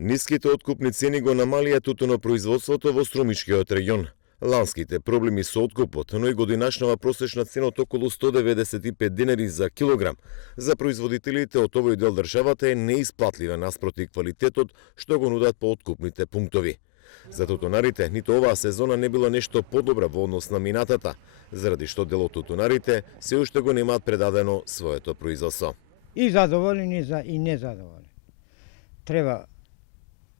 Ниските откупни цени го намалија тутунопроизводството во Струмичкиот регион. Ланските проблеми со откупот, но и годинашнава просечна цена од околу 195 денари за килограм, за производителите од овој дел државата е неисплатлива наспроти квалитетот што го нудат по откупните пунктови. За тутунарите, ниту оваа сезона не било нешто подобра во однос на минатата, заради што дел од тутунарите се уште го немаат предадено своето производство. И задоволени и незадоволени. Треба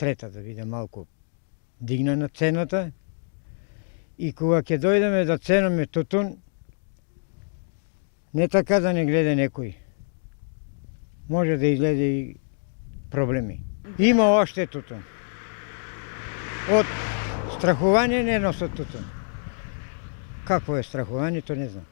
трета да биде малку дигнана цената и кога ќе дојдеме да ценаме тутун, не така да не гледа некој. Може да изгледа и проблеми. Има оште тутун. Од страхување не носат тутун. Какво е страхувањето, не знам.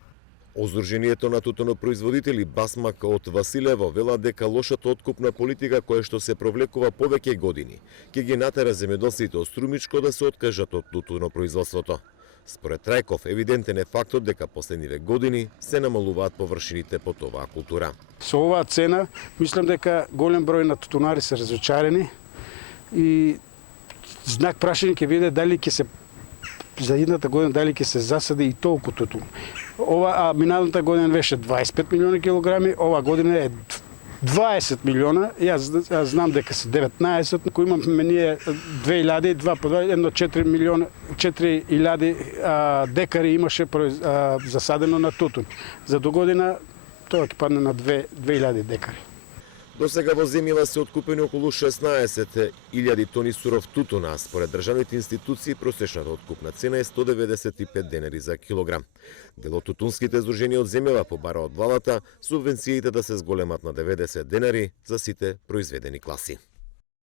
Оздруженијето на тутунопроизводители Басмак од Василево вела дека лошата откупна политика која што се провлекува повеќе години ќе ги натера земјоделците од Струмичко да се откажат од тутунопроизводството. Според Трајков, евидентен е фактот дека последниве години се намалуваат површините под оваа култура. Со оваа цена, мислам дека голем број на тутунари се разочарени и знак прашање ќе биде дали ќе се за едната година дали ќе се засади и толку тутун. Миналата година беше 25 милиони килограми, ова година е 20 милиона, јас знам дека се 19, кој имаме ние 2000, 2 по 2, едно 4.000 декари имаше засадено на тутун. За до година тоа ќе падне на 2000 декари. До сега во земјава се откупени околу 16.000 тони суров тутун, а според државните институции просечната откупна цена е 195 денари за килограм. Дел од тутунските здруженија од земјава побара од владата субвенциите да се зголемат на 90 денари за сите произведени класи.